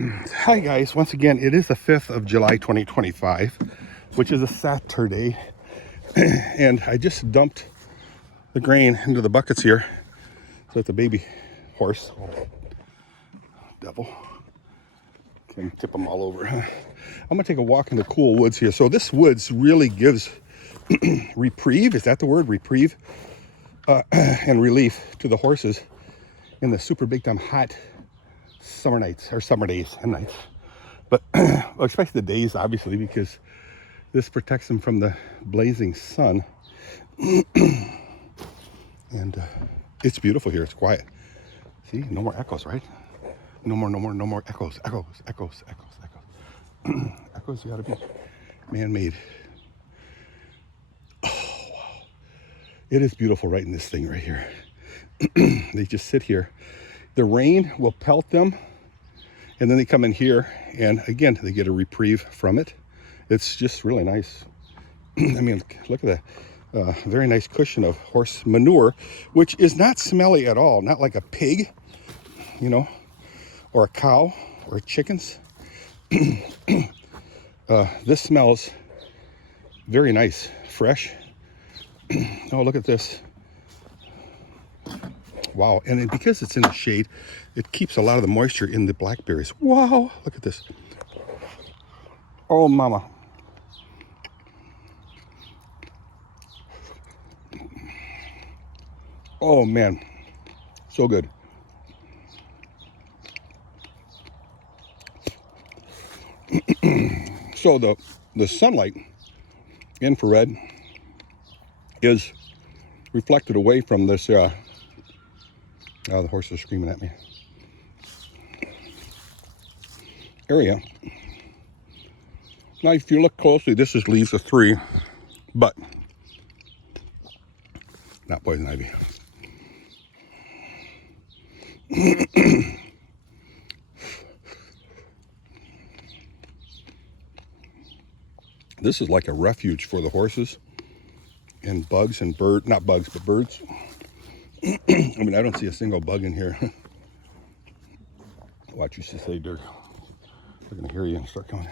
Hi guys, once again, it is the 5th of July 2025, which is a Saturday, and I just dumped the grain into the buckets here so that the baby horse, devil, can tip them all over. I'm gonna take a walk in the cool woods here. So this woods really gives reprieve, is that the word, reprieve, and relief to the horses in the super big time hot summer nights, or summer days and nights. But well, especially the days, obviously, because this protects them from the blazing sun. And it's beautiful here. It's quiet. See, no more echoes, right? No more echoes. Echoes. Echoes gotta be man-made. Oh, wow. It is beautiful right in this thing right here. They just sit here. The rain will pelt them, and then they come in here, and again, they get a reprieve from it. It's just really nice. I mean, look at that. Very nice cushion of horse manure, which is not smelly at all. Not like a pig, you know, or a cow, or chickens. This smells very nice, fresh. Oh, look at this. Wow, and because it's in the shade, it keeps a lot of the moisture in the blackberries. Wow, look at this. Oh, mama. Oh, man, so good. So the sunlight, infrared, is reflected away from this, oh, the horse is screaming at me, area. Now, if you look closely, this is leaves of 3, but not poison ivy. This is like a refuge for the horses and bugs and birds, not bugs, but birds. I mean, I don't see a single bug in here. Watch, you should say, Dirk. They're gonna hear you and start coming.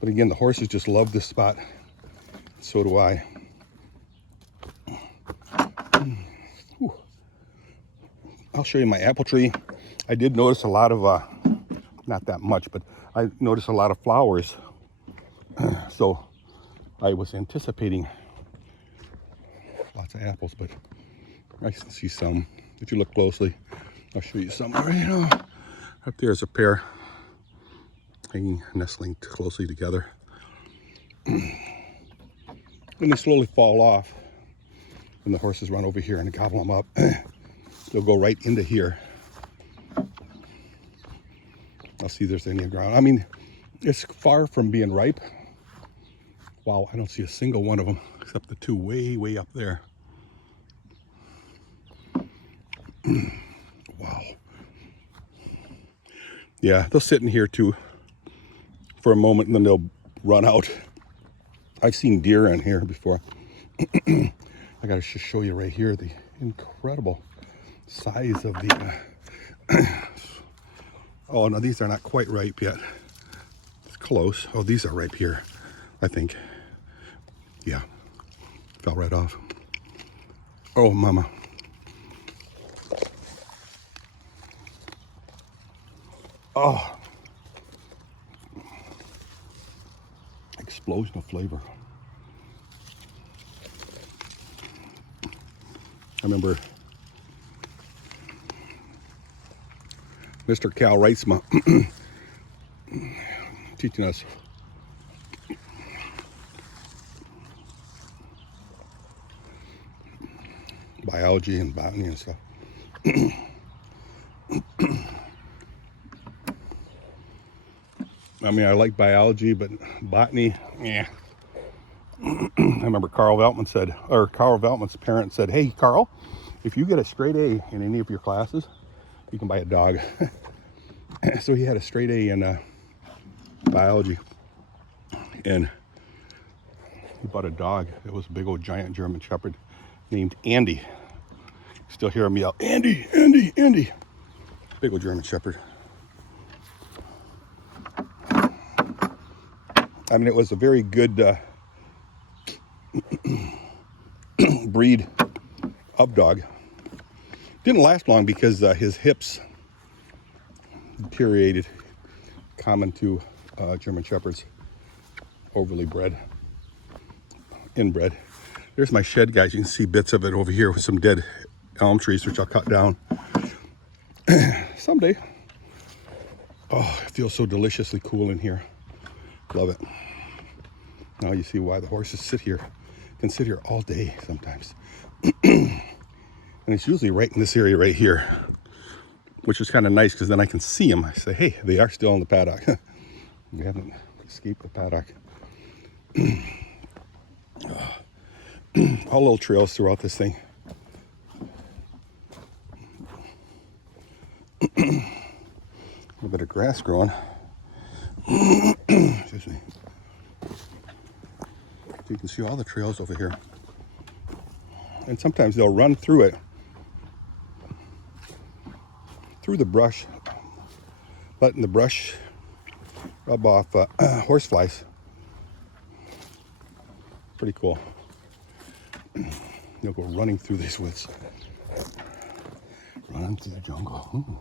But again, the horses just love this spot. So do I. I'll show you my apple tree. I did notice a lot of, not that much, but I noticed a lot of flowers. So I was anticipating lots of apples, but I can see some. If you look closely, I'll show you some right now. Up there's a pair hanging, nestling closely together. And they slowly fall off. And the horses run over here and gobble them up. They'll go right into here. I'll see if there's any ground. I mean, it's far from being ripe. Wow, I don't see a single one of them except the 2 way up there. Wow. Yeah, they'll sit in here too for a moment and then they'll run out. I've seen deer in here before. I gotta just show you right here the incredible size of the oh no, these are not quite ripe yet. It's close. Oh, these are ripe here, I think. Yeah, fell right off. Oh, mama. Oh, explosion of flavor. I remember Mr. Cal Reitzma teaching us biology and botany and stuff. I mean, I like biology, but botany, yeah. I remember Carl Veltman's parents said, "Hey, Carl, if you get a straight A in any of your classes, you can buy a dog." So he had a straight A in biology, and he bought a dog. It was a big old giant German Shepherd named Andy. Still hear him yell, "Andy, Andy, Andy." Big old German Shepherd. I mean, it was a very good breed of dog. Didn't last long because his hips deteriorated, common to German Shepherds, overly bred, inbred. There's my shed, guys. You can see bits of it over here with some dead elm trees, which I'll cut down someday. Oh, it feels so deliciously cool in here. Love it. Now you see why the horses sit here. Can sit here all day sometimes. And it's usually right in this area right here, which is kind of nice because then I can see them. I say, hey, they are still in the paddock. We haven't escaped the paddock. All little trails throughout this thing. A little bit of grass growing. Excuse me. So you can see all the trails over here. And sometimes they'll run through it, through the brush, letting the brush rub off horse flies. Pretty cool. They'll go running through these woods. Running through the jungle. Ooh.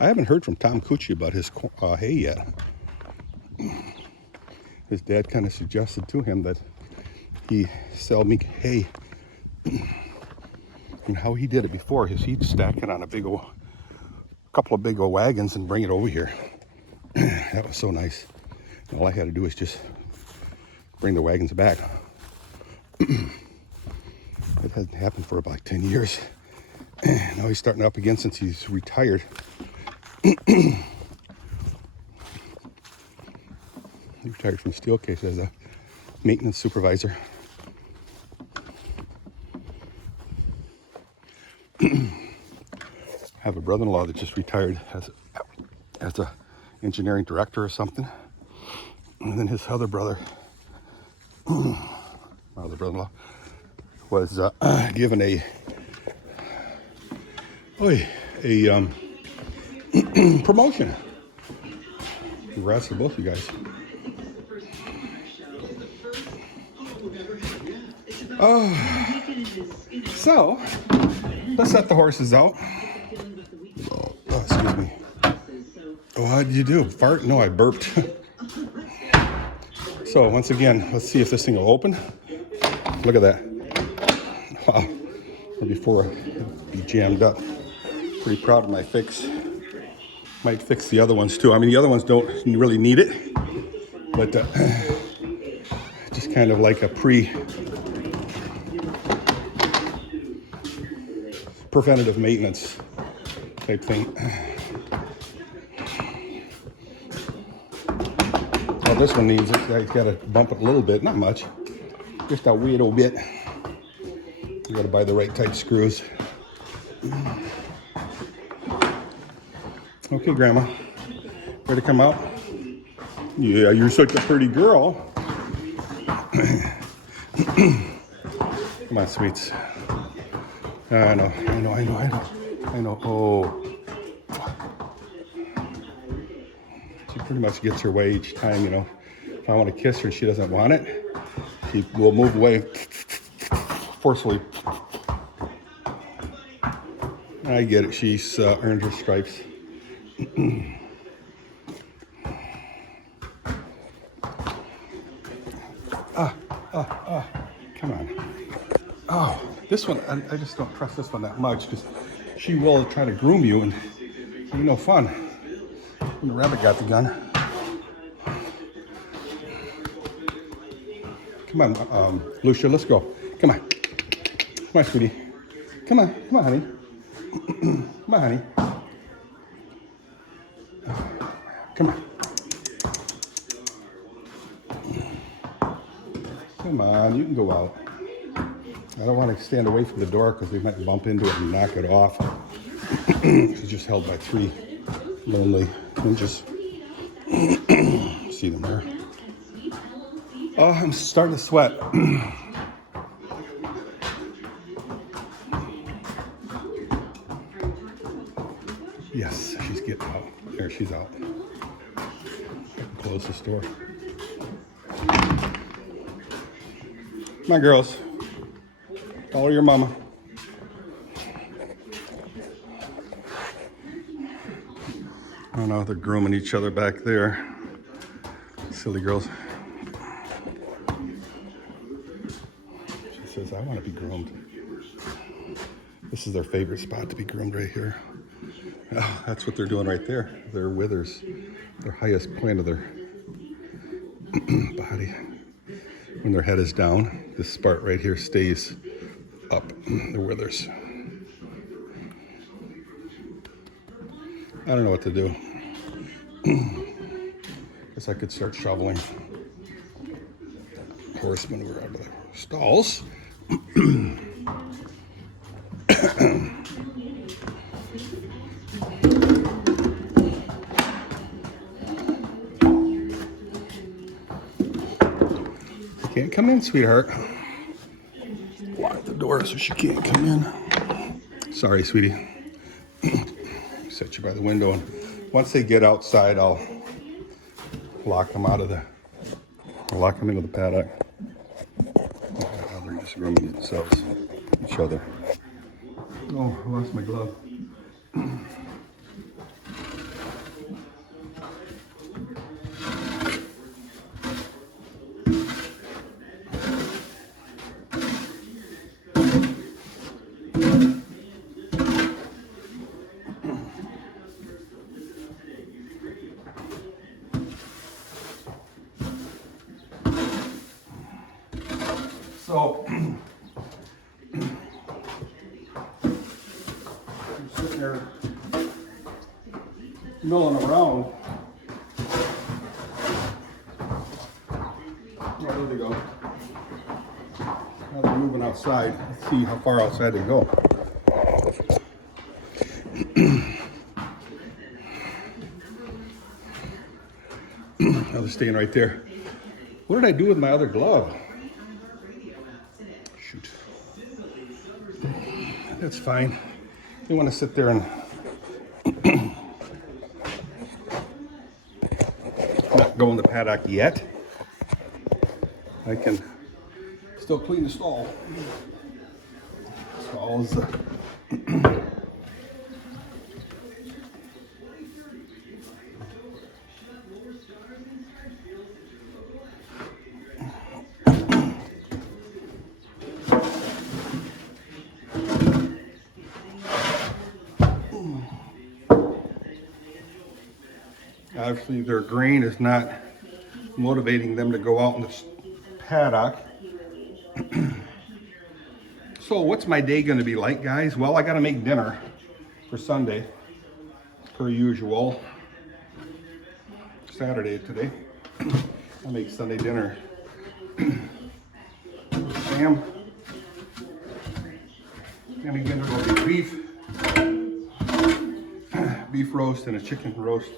I haven't heard from Tom Cucci about his hay yet. His dad kind of suggested to him that he sell me hay. And how he did it before is he'd stack it on a couple of big old wagons and bring it over here. That was so nice. And all I had to do was just bring the wagons back. It hasn't happened for about 10 years. Now he's starting up again since he's retired. He retired from Steelcase as a maintenance supervisor. I have a brother-in-law that just retired as a engineering director or something. And then his other brother, my other brother-in-law, was given a promotion. Congrats to both of you guys. So let's set the horses out. Oh, excuse me. What did you do? Fart? No, I burped. So once again, let's see if this thing will open. Look at that. Wow. Before it'd be jammed up. Pretty proud of my fix. Might fix the other ones too. I mean, the other ones don't really need it, but just kind of like a preventative maintenance type thing. Well, this one needs it. You got to bump it a little bit, not much, just a wee little bit. You got to buy the right type screws. Okay, Grandma, ready to come out? Yeah, you're such a pretty girl. Come on, sweets. I know. Oh. She pretty much gets her way each time, you know. If I want to kiss her and she doesn't want it, she will move away forcefully. I get it. She's earned her stripes. Come on. Oh, this one, I just don't trust this one that much because she will try to groom you and it'll be no fun. When the rabbit got the gun. Come on, Lucia, let's go. Come on. Come on, sweetie. Come on, honey. Come on, honey. Come on. Come on, you can go out. I don't want to stand away from the door because we might bump into it and knock it off. She's just held by 3 lonely ninjas. See them there. Oh, I'm starting to sweat. Yes, she's getting out. There, she's out. Close this door. Come on, girls. Follow your mama. I don't know, they're grooming each other back there. Silly girls. She says, I want to be groomed. This is their favorite spot to be groomed right here. Oh, that's what they're doing right there. Their withers, their highest point of their body. When their head is down, this part right here stays up, the withers. I don't know what to do. Guess I could start shoveling horse manure out of the stalls. Can't come in, sweetheart. Lock the door so she can't come in. Sorry, sweetie. Set you by the window, and once they get outside, I'll lock them out of the. I'll lock them into the paddock. They're just grooming themselves, each other. Oh, I lost my glove. So, I'm sitting there milling around. Oh, there they go. Now they're moving outside. Let's see how far outside they go. Now they're staying right there. What did I do with my other glove? Shoot. That's fine. You want to sit there and not go in the paddock yet. I can still clean the stall. Stalls. Obviously, their grain is not motivating them to go out in the paddock. So what's my day going to be like, guys? Well, I got to make dinner for Sunday, per usual. Saturday today. I'll make Sunday dinner. Sam. Family dinner will be beef roast and a chicken roast.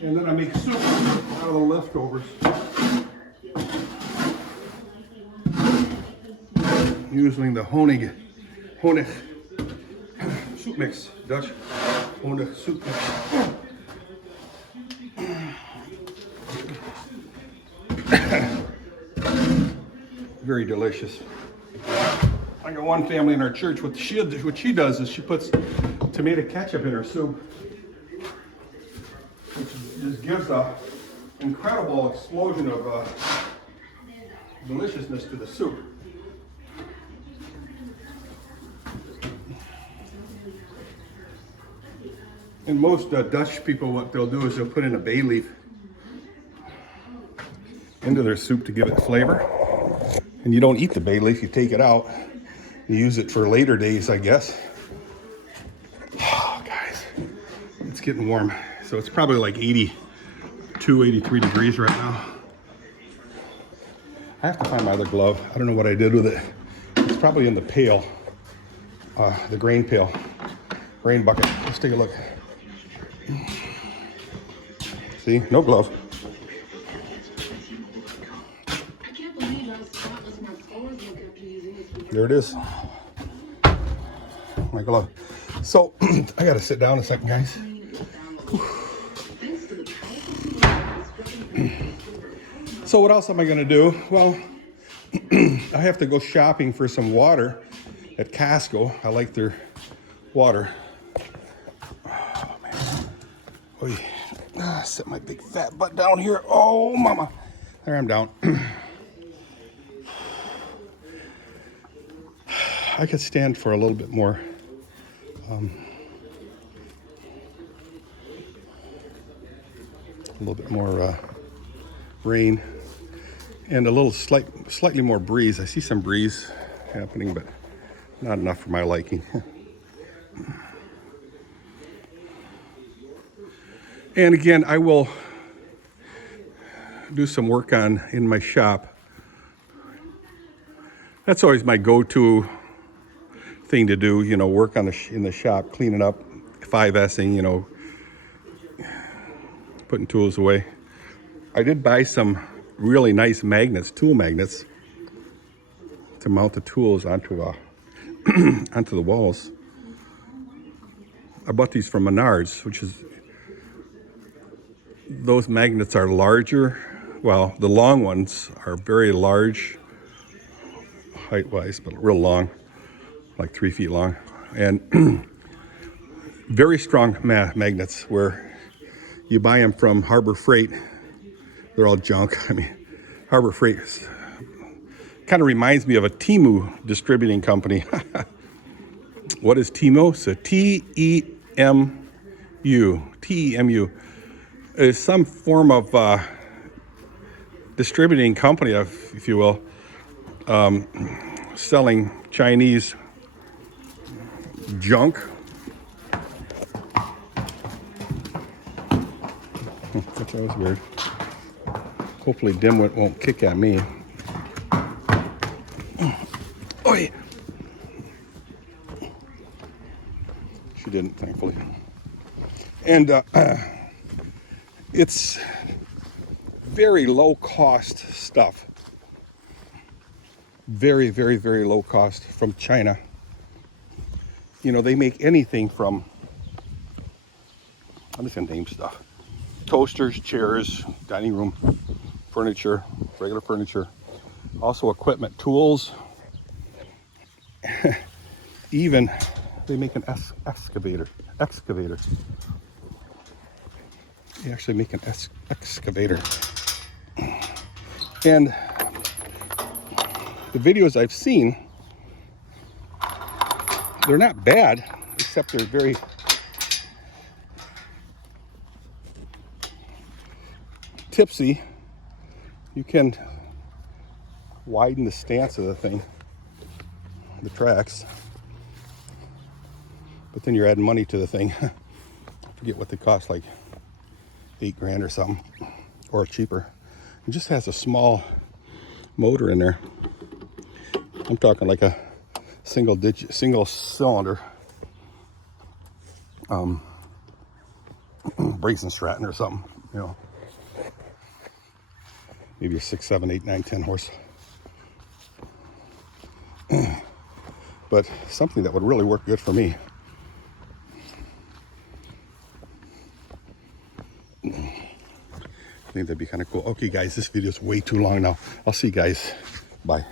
And then I make soup out of the leftovers. Using the Honig soup mix, Dutch Honig soup mix. Very delicious. I got one family in our church, what she does is she puts tomato ketchup in her soup, which just gives a incredible explosion of deliciousness to the soup. And most Dutch people, what they'll do is they'll put in a bay leaf into their soup to give it flavor. And you don't eat the bay leaf, you take it out. You use it for later days, I guess. Oh, guys, it's getting warm. So it's probably like 82, 83 degrees right now. I have to find my other glove. I don't know what I did with it. It's probably in the pail, the grain pail, grain bucket. Let's take a look. See, no glove. There it is. my glove. So I gotta sit down a second, guys. So what else am I gonna do? Well, I have to go shopping for some water at Costco. I like their water. Oh man. Oy. Set my big fat butt down here. Oh mama. There, I'm down. I could stand for a little bit more rain and a little slightly more breeze. I see some breeze happening, but not enough for my liking. And again, I will do some work in my shop. That's always my go-to thing to do, you know, work in the shop, cleaning up, 5S'ing, you know, putting tools away. I did buy some really nice magnets, tool magnets, to mount the tools onto onto the walls. I bought these from Menards, which is, those magnets are larger. Well, the long ones are very large height-wise, but real long, like 3 feet long, and very strong magnets. Where you buy them from Harbor Freight, they're all junk. I mean, Harbor Freight kind of reminds me of a Temu distributing company. What is Temu? So T-E-M-U. It's some form of distributing company, if you will, selling Chinese junk. That was weird. Hopefully Dimwit won't kick at me. Oi! She didn't, thankfully. And it's very low cost stuff. Very, very, very low cost from China. You know, they make anything from, I'm just gonna name stuff. Toasters, chairs, dining room furniture, regular furniture. Also equipment, tools. Even they make an excavator. They actually make an excavator. And the videos I've seen, they're not bad, except they're very tipsy. You can widen the stance of the thing, the tracks, but then you're adding money to the thing. I forget what they cost, like $8,000 or something, or cheaper. It just has a small motor in there. I'm talking like a single cylinder Brazen Stratton or something, you know. Maybe a 6, 7, 8, 9, 10 horse. But something that would really work good for me. I think that'd be kind of cool. Okay, guys, this video is way too long now. I'll see you guys. Bye.